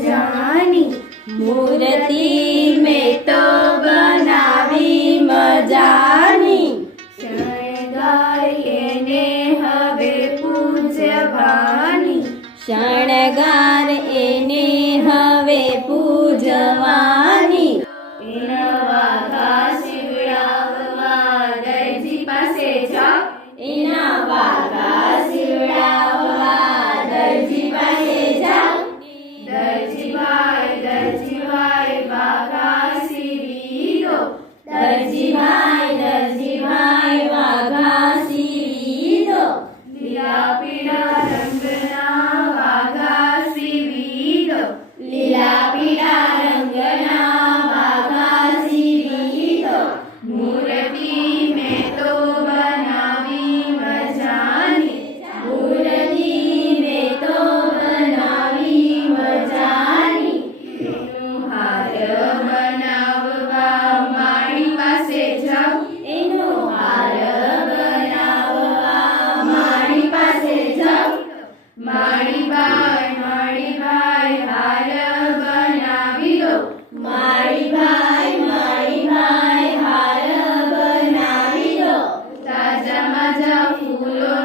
મજાની મૂર્તિ મેં તો બનાવી મજાની. શણગારીને હવે પૂજવાની. શણગાર એને હવે પૂજવાની. પાસે જા. એના મારી બાય હાર બનાવી દો. મારી બાય હાર બનાવી દો. તાજા માજા ફૂલો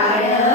I am.